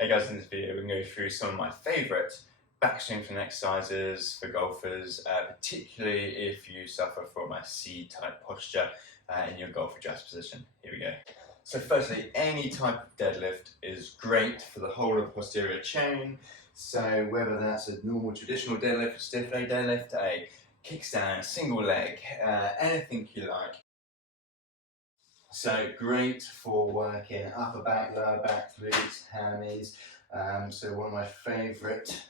Hey guys, in this video we're going to go through some of my favourite back strengthening exercises for golfers, particularly if you suffer from a C-type posture in your golf adjust position. Here we go. So firstly, any type of deadlift is great for the whole of the posterior chain. So whether that's a normal traditional deadlift, a stiff leg deadlift, a kickstand, a single leg, anything you like. So great for working upper back, lower back, glutes, hammies. So one of my favourite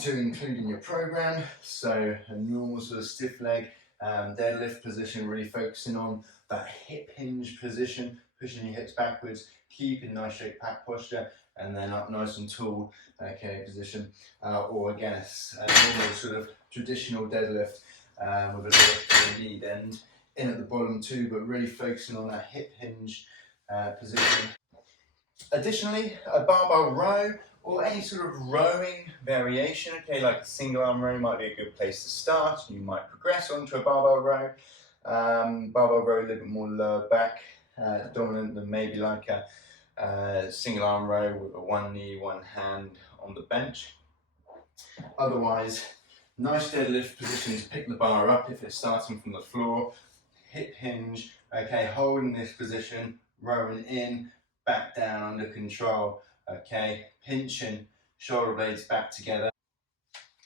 to include in your program. So a normal sort of stiff leg deadlift position, really focusing on that hip hinge position, pushing your hips backwards, keeping nice straight back posture, and then up nice and tall, okay, position. Or again, a normal sort of traditional deadlift with a little lead end in at the bottom too, but really focusing on that hip hinge position. Additionally, a barbell row or any sort of rowing variation, okay, like a single arm row might be a good place to start. You might progress onto a barbell row. Barbell row a little bit more lower back dominant than maybe like a single arm row with a one knee, one hand on the bench. Otherwise, nice deadlift position to pick the bar up if it's starting from the floor. Hip hinge, okay, holding this position, rowing in, back down under control, okay, pinching shoulder blades back together.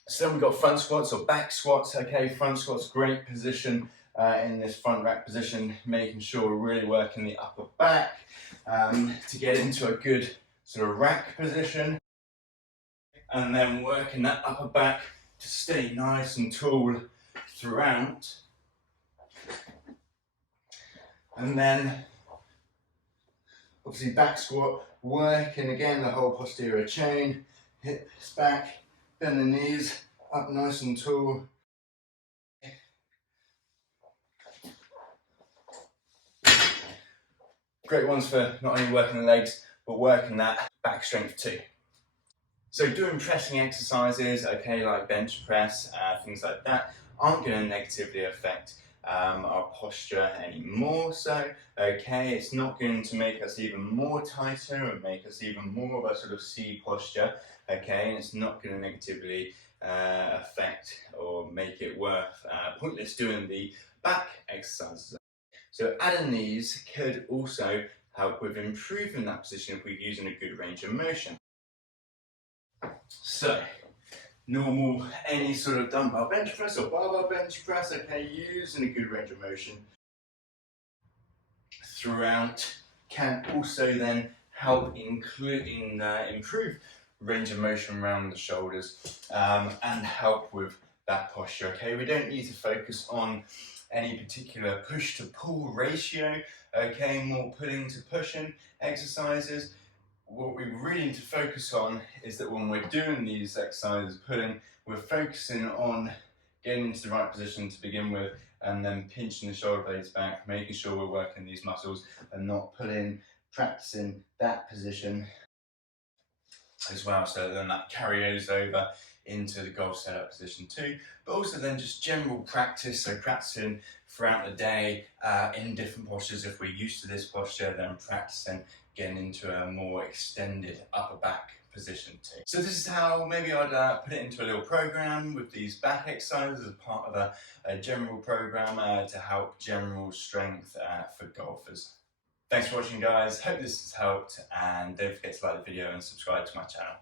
So then we've got front squats or back squats, okay, front squats, great position in this front rack position, making sure we're really working the upper back to get into a good sort of rack position, and then working that upper back to stay nice and tall throughout. And then obviously back squat, working again the whole posterior chain, hips back, bend the knees, up nice and tall. Great ones for not only working the legs, but working that back strength too. So doing pressing exercises, okay, like bench press, things like that, aren't going to negatively affect our posture anymore. So, okay, it's not going to make us even more tighter and make us even more of a sort of C posture, okay, and it's not going to negatively affect or make it worth pointless doing the back exercises. So adding these could also help with improving that position if we're using a good range of motion. So, normal, any sort of dumbbell bench press or barbell bench press, okay, using a good range of motion throughout can also then help improve range of motion around the shoulders and help with that posture, okay? We don't need to focus on any particular push to pull ratio, okay, more pulling to pushing exercises. What we really need to focus on is that when we're doing these exercises, we're focusing on getting into the right position to begin with, and then pinching the shoulder blades back, making sure we're working these muscles and not practicing that position as well. So then that carries over into the golf setup position too, but also then just general practice, so practicing throughout the day in different postures. If we're used to this posture, then practicing getting into a more extended upper back position too. So this is how maybe I'd put it into a little program with these back exercises as part of a general program to help general strength for golfers. Thanks for watching guys, hope this has helped, and don't forget to like the video and subscribe to my channel.